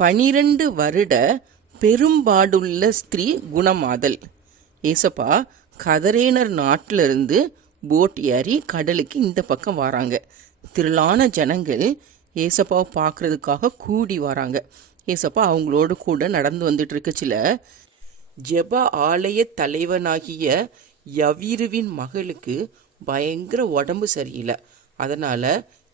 12 வருட பெரும்பாடுள்ள ஸ்திரீ குணமாதல். ஏசப்பா கதரேனர் நாட்டிலிருந்து போட் ஏறி கடலுக்கு இந்த பக்கம் வராங்க. திரளான ஜனங்கள் ஏசப்பாவை பார்க்கறதுக்காக கூடி வராங்க. ஏசப்பா அவங்களோடு கூட நடந்து வந்துட்டு இருக்கச்சில ஜெப ஆலய தலைவனாகிய யவீருவின் மகளுக்கு பயங்கர உடம்பு சரியில்லை. அதனால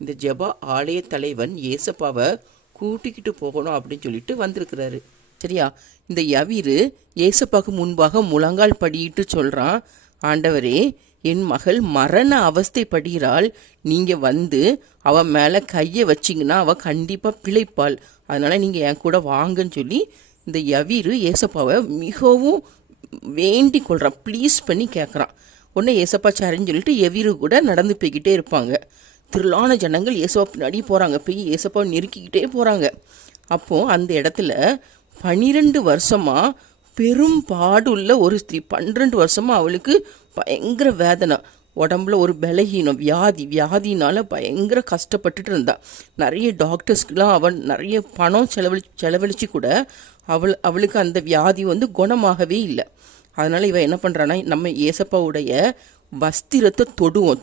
இந்த ஜெப ஆலய தலைவன் ஏசப்பாவை கூட்டிக்கிட்டு போகணும் அப்படின்னு சொல்லிட்டு வந்திருக்கிறாரு. சரியா? இந்த யவீரு ஏசப்பாக்கு முன்பாக முழங்கால் படியிட்டு சொல்றான், ஆண்டவரே, என் மகள் மரண அவஸ்தைப்படுகிறாள். நீங்க வந்து அவ மேல கையை வச்சிங்கன்னா அவ கண்டிப்பா பிழைப்பாள். அதனால நீங்க என் கூட வாங்கன்னு சொல்லி இந்த யவீரு ஏசப்பாவை மிகவும் வேண்டி கொள்றான், ப்ளீஸ் பண்ணி கேட்குறான். உடனே ஏசப்பா சரின்னு சொல்லிட்டு யவீரு கூட நடந்து போய்கிட்டே இருப்பாங்க. திரளான ஜனங்கள் ஏசப்பா பின்னாடி போகிறாங்க, போய் ஏசப்பாவை நெருக்கிக்கிட்டே போகிறாங்க. அப்போது அந்த இடத்துல 12 வருஷமாக பெரும்பாடுள்ள ஒரு ஸ்திரீ, 12 வருஷமாக அவளுக்கு பயங்கர வேதனை, உடம்புல ஒரு பலகீனம், வியாதினால பயங்கர கஷ்டப்பட்டுட்டு இருந்தா. நிறைய டாக்டர்ஸ்க்கெலாம் அவன் நிறைய பணம் செலவழித்து கூட அவளுக்கு அந்த வியாதி வந்து குணமாகவே இல்லை. அதனால் இவன் என்ன பண்ணுறான்னா, நம்ம ஏசப்பாவுடைய வஸ்திரத்தை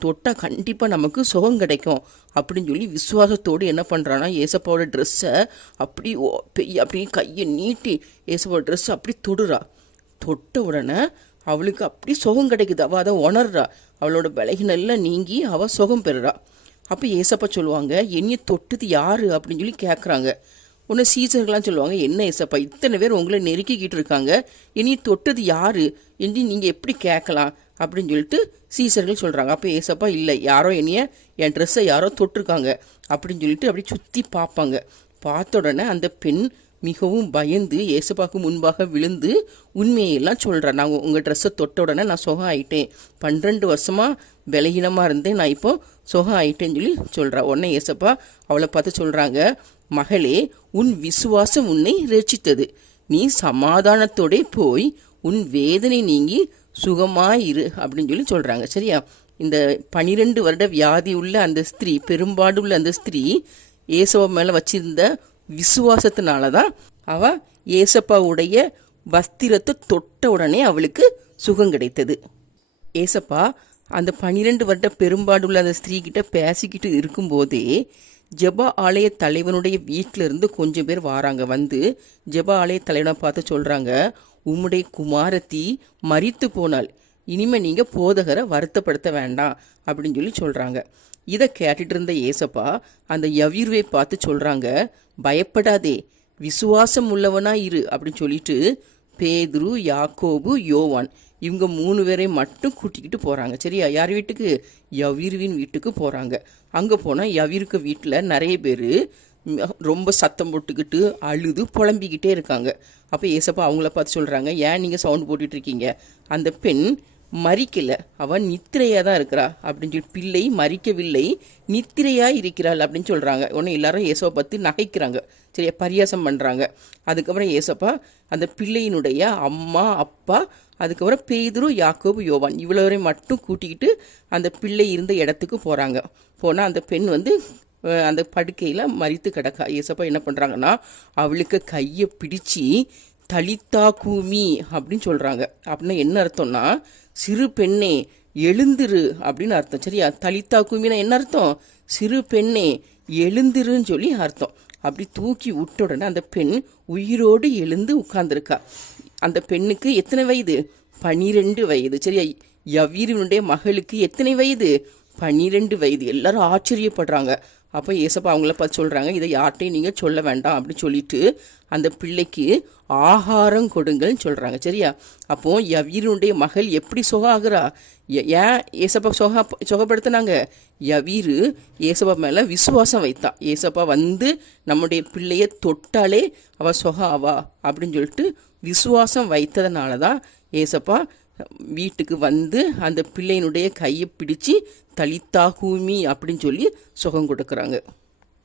தொட்டால் கண்டிப்பாக நமக்கு சுகம் கிடைக்கும் அப்படின்னு சொல்லி விசுவாசத்தோடு என்ன பண்ணுறான்னா, ஏசப்பாவோட ட்ரெஸ்ஸை அப்படியே கையை நீட்டி ஏசப்பாவோட ட்ரெஸ்ஸை அப்படி தொட்ட உடனே அவளுக்கு அப்படி சுகம் கிடைக்குது. அவள் அதை உணர்றா, அவளோட பலகீனெல்லாம் நீங்கி அவள் சுகம் பெறுறா. அப்போ ஏசப்பா சொல்லுவாங்க, என்னைய தொட்டது யாரு அப்படின்னு சொல்லி கேட்குறாங்க. உன்னை சீசர்கள்லாம் சொல்லுவாங்க, என்ன ஏசப்பா இத்தனை பேர் உங்களை நெருக்கிக்கிட்டு இருக்காங்க, என்னைய தொட்டது யாரு என்று நீங்கள் எப்படி கேட்கலாம் அப்படின்னு சொல்லிட்டு சீசர்கள் சொல்கிறாங்க. அப்போ ஏசப்பா, இல்லை, யாரோ என் ட்ரெஸ்ஸை யாரோ தொட்டிருக்காங்க அப்படின்னு சொல்லிட்டு அப்படி சுற்றி பார்ப்பாங்க. பார்த்த உடனே அந்த பெண் மிகவும் பயந்து ஏசப்பாவுக்கு முன்பாக விழுந்து உண்மையெல்லாம் சொல்கிறேன், நான் உங்கள் ட்ரெஸ்ஸை தொட்ட உடனே நான் சுகம் ஆயிட்டேன், 12 வருஷமாக பலகீனமாக இருந்தேன், நான் இப்போ சுகம் ஆயிட்டேன்னு சொல்லி சொல்கிறேன். உடனே ஏசப்பா அவளை பார்த்து சொல்கிறாங்க, மகளே, உன் விசுவாசம் உன்னை ரட்சித்தது, நீ சமாதானத்தோட போய் உன் வேதனை நீங்கி சுகமாயிரு அப்படின்னு சொல்லி சொல்கிறாங்க. சரியா? இந்த 12 வருட வியாதி உள்ள அந்த ஸ்திரீ, பெரும்பாடுள்ள அந்த ஸ்திரீ ஏசப்பா மேலே வச்சிருந்த விசுவாசத்தினால தான் அவ ஏசப்பாவுடைய வஸ்திரத்தை தொட்ட உடனே அவளுக்கு சுகம் கிடைத்தது. ஏசப்பா அந்த 12 வருட பெரும்பாடுள்ள அந்த ஸ்திரீ கிட்ட பேசிக்கிட்டு இருக்கும்போதே ஜெப ஆலய தலைவனுடைய வீட்டிலிருந்து கொஞ்சம் பேர் வராங்க. வந்து ஜெப ஆலய தலைவனை பார்த்து சொல்கிறாங்க, உம்முடைய குமாரத்தி மரித்து போனாள், இனிமே நீங்கள் போதகரை வருத்தப்படுத்த வேண்டாம் அப்படின்னு சொல்லி சொல்கிறாங்க. இதை கேட்டுட்டு இருந்த ஏசப்பா அந்த யவீருவை பார்த்து சொல்கிறாங்க, பயப்படாதே, விசுவாசம் உள்ளவனா இரு அப்படின்னு சொல்லிட்டு பேதுரு, யாக்கோபு, யோவான் இவங்க 3 பேரை மட்டும் கூட்டிக்கிட்டு போகிறாங்க. சரியா? யார் வீட்டுக்கு? யவீருவின் வீட்டுக்கு போகிறாங்க. அங்கே போனால் யவீருக்கு வீட்டில் நிறைய பேர் ரொம்ப சத்தம் போட்டுக்கிட்டு அழுது புலம்பிக்கிட்டே இருக்காங்க. அப்போ ஏசப்பா அவங்கள பார்த்து சொல்கிறாங்க, ஏன் நீங்கள் சவுண்ட் போட்டுட்டு இருக்கீங்க? அந்த பெண் மறிக்கலை, அவன் நித்திரையாக தான் இருக்கிறா அப்படின்னு சொல்லி, பிள்ளை மறிக்கவில்லை, நித்திரையாக இருக்கிறாள் அப்படின்னு சொல்கிறாங்க. உடனே எல்லாரும் ஏசப்பா பார்த்து நகைக்கிறாங்க, சரியா, பரியாசம் பண்ணுறாங்க. அதுக்கப்புறம் ஏசப்பா அந்த பிள்ளையினுடைய அம்மா, அப்பா, அதுக்கப்புறம் பேதுரு, யாக்கோபு, யோவான் இவ்வளோரை மட்டும் கூட்டிக்கிட்டு அந்த பிள்ளை இருந்த இடத்துக்கு போகிறாங்க. போனால் அந்த பெண் வந்து அந்த படுக்கையில் மரித்து கிடக்கா. ஏசப்பா என்ன பண்ணுறாங்கன்னா, அவளுக்கு கையை பிடிச்சி தலித்தா கூமி அப்படின்னு சொல்கிறாங்க. அப்படின்னா என்ன அர்த்தம்னா, சிறு பெண்ணே எழுந்திரு அப்படின்னு அர்த்தம். சரியா? தலித்தா கூமினா என்ன அர்த்தம்? சிறு பெண்ணே எழுந்திருன்னு சொல்லி அர்த்தம். அப்படி தூக்கி விட்ட உடனே அந்த பெண் உயிரோடு எழுந்து உட்கார்ந்துருக்கா. அந்த பெண்ணுக்கு எத்தனை வயது? 12 வயது. சரியா? யவீருனுடைய மகளுக்கு எத்தனை வயது? 12 வயது. எல்லாரும் ஆச்சரியப்படுறாங்க. அப்போ ஏசப்பா அவங்கள பார்த்து சொல்கிறாங்க, இதை யார்ட்டையும் நீங்கள் சொல்ல வேண்டாம் அப்படின்னு சொல்லிட்டு அந்த பிள்ளைக்கு ஆகாரம் கொடுங்கள்னு சொல்கிறாங்க. சரியா? அப்போ யவீருடைய மகள் எப்படி சுகாகிறா? ஏன் ஏசப்பா சுகப்படுத்தினாங்க? யவீரு ஏசப்பா மேலே விசுவாசம் வைத்தான். ஏசப்பா வந்து நம்முடைய பிள்ளையை தொட்டாலே அவள் சுகாவா அப்படின்னு சொல்லிட்டு விசுவாசம் வைத்ததுனால தான் ஏசப்பா வீட்டுக்கு வந்து அந்த பிள்ளையினுடைய கையை பிடிச்சி தலித்தா கூமி அப்படின்னு சொல்லி சுகம் கொடுக்குறாங்க.